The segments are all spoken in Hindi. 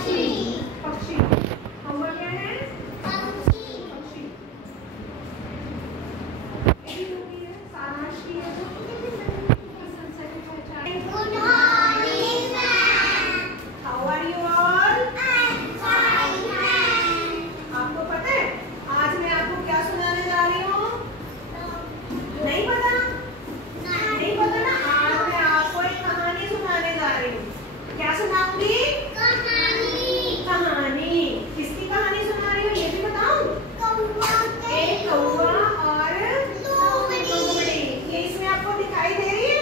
पक्षी। कौवा क्या है? पक्षी। सारांश की है How are you all? आपको पता है आज मैं आपको क्या सुनाने जा रही हूँ? नहीं पता? नहीं पता ना? आज मैं आपको एक कहानी सुनाने जा रही हूँ। क्या सुनाऊंगी? कहानी। किसकी कहानी सुना रही हूँ ये भी बताऊँ? एक कौवा और लोमड़ी। ये इसमें आपको दिखाई दे रही है?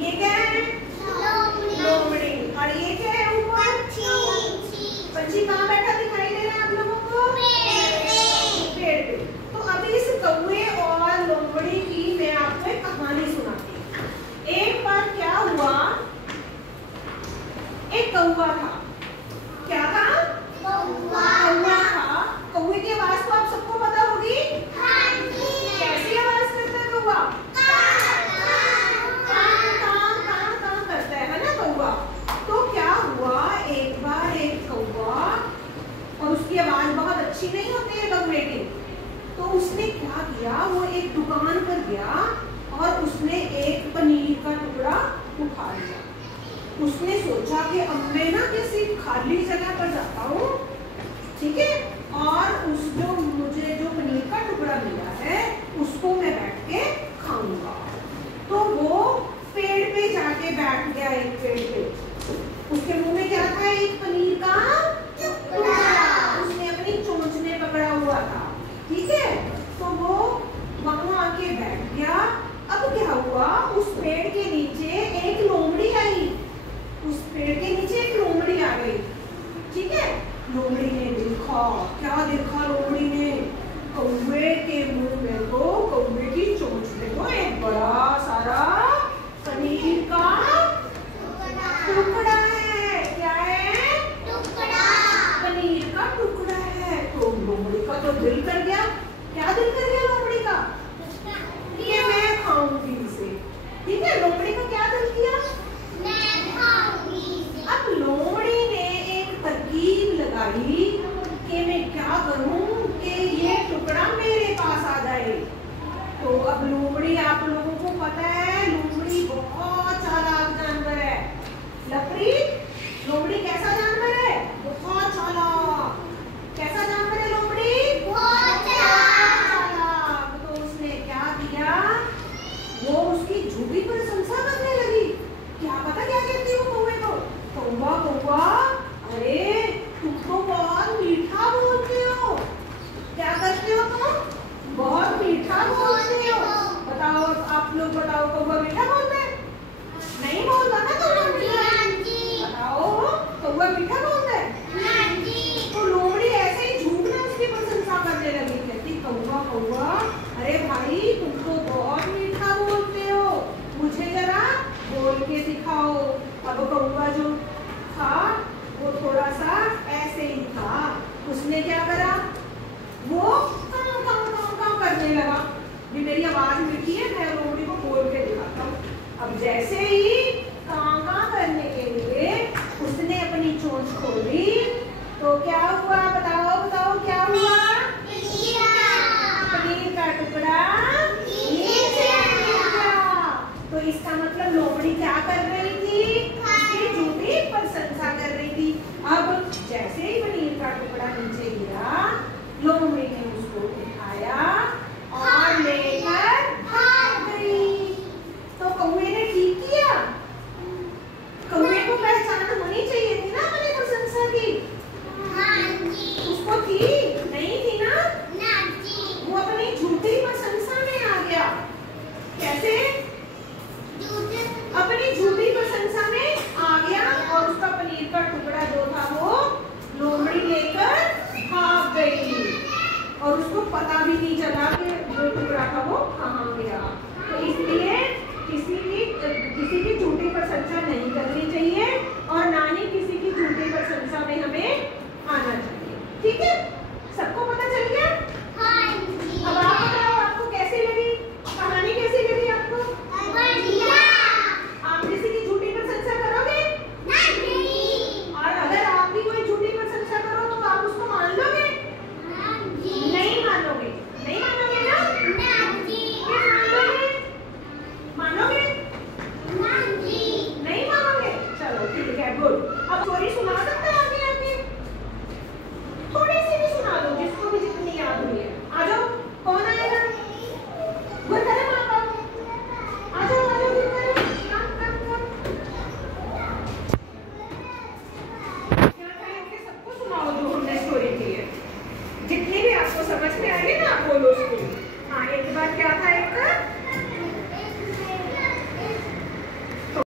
ये क्या है? लोमड़ी। और ये क्या है ऊपर? पंछी कहाँ बैठा दिखाई दे रहा है आप लोगों को? पेड़ पे। तो अभी इस कौवे और लोमड़ी की मैं आपको एक कहानी सुनाती हूँ। एक बार क्या हुआ, एक कौवा था। क्या था? कौवा था। कौवे की आवाज तो आप सबको पता होगी? कैसी आवाज करता है कौवा? कां करता है ना कौवा। तो क्या हुआ, एक बार एक कौवा, और उसकी आवाज बहुत अच्छी नहीं होती है कौवे की, तो उसने क्या किया, वो एक दुकान पर गया और उसने एक पनीर का टुकड़ा उठा लिया। उसने सोचा कि अब मैं ना किसी खाली जगह पर जाता हूँ, ठीक है, और उस मुझे जो पनीर का टुकड़ा मिला है उसको मैं बैठ के खाऊंगा। तो वो पेड़ पे जाके बैठ गया, एक पेड़ पे। उसके मुंह में क्या था? एक पनीर का टुकड़ा। उसने अपनी चोंच में पकड़ा हुआ था, ठीक है। तो वो वहां आके बैठ गया। अब क्या हुआ, उस पेड़ के नीचे एक लोमड़ी आई। उस पेड़ के नीचे एक लोमड़ी आ गई, ठीक है। लोमड़ी ने देखा, क्या देखा लोमड़ी ने? कौवे के मुंह में तो, कौवे की चोंच में तो एक बड़ा सारा पनीर का टुकड़ा है। क्या है? पनीर का टुकड़ा है। तो लोमड़ी का तो दिल कर गया। क्या दिल कर गया लोमड़ी का? ये मैं खाऊंगी इसे, ठीक है। लोमड़ी का क्या दिल किया? अब लोमड़ी ने एक तरकीब लगाई कि मैं क्या करूं कि ये टुकड़ा मेरे पास आ जाए। तो अब लोमड़ी, आप लोगों को पता है लोमड़ी बहुत चालाक जानवर है। लपरी, लोमड़ी कैसा जानवर है? बहुत चालाक। कैसा जानवर है लोमड़ी? बहुत चालाक। तो उसने क्या किया, वो उसकी झूठी प्रशंसा करने लगी। क्या पता क्या कहती है वो कौवे को? कौवा कौवा, अरे तुम तो बहुत मीठा बोलते हो। क्या करते हो तुम? बहुत मीठा बोलते हो। बताओ, आप लोग बताओ, कौवा मीठा बोलता है? नहीं बोलता ना कौवा मीठा? बताओ, कौवा मीठा बोलता है? तो लोमड़ी ऐसे ही झूठ में उसकी प्रशंसा करने लगी। कहती कौवा कौवा, अरे भाई तुम तो बहुत मीठा बोलते हो, मुझे जरा बोल के दिखाओ। अब कौवा जो था वो थोड़ा सा ऐसे ही था। उसने क्या करा, वो कां कां कां कां करने लगा। भी मेरी आवाज मीठी है, मैं लोमड़ी को बोल के दिखाता हूँ। अब जैसे ही कां कां करने के लिए उसने अपनी चोंच खोली, तो क्या हुआ? बताओ बताओ क्या हुआ? पनीर का टुकड़ा नीचे गिर गया। तो इसका मतलब लोमड़ी क्या कर रही थी? उसकी झूठी प्रशंसा कर रही थी। अब जैसे ही पनीर का टुकड़ा नीचे गिरा, लोमड़ी ने उसको उठाया और लेकर भाग गई। तो कौवे ने ठीक किया। कौवे को पहचान होनी चाहिए थी ना अपनी प्रशंसा की। उसको थी नहीं थी ना? वो अपनी झूठी प्रशंसा में आ गया। कैसे? अपनी झूठी प्रशंसा में आ गया और उसका पनीर का टुकड़ा जो था वो लोमड़ी लेकर भाग गई और उसको पता भी नहीं चला कि जो टुकड़ा था वो कहाँ गया। तो इसलिए किसी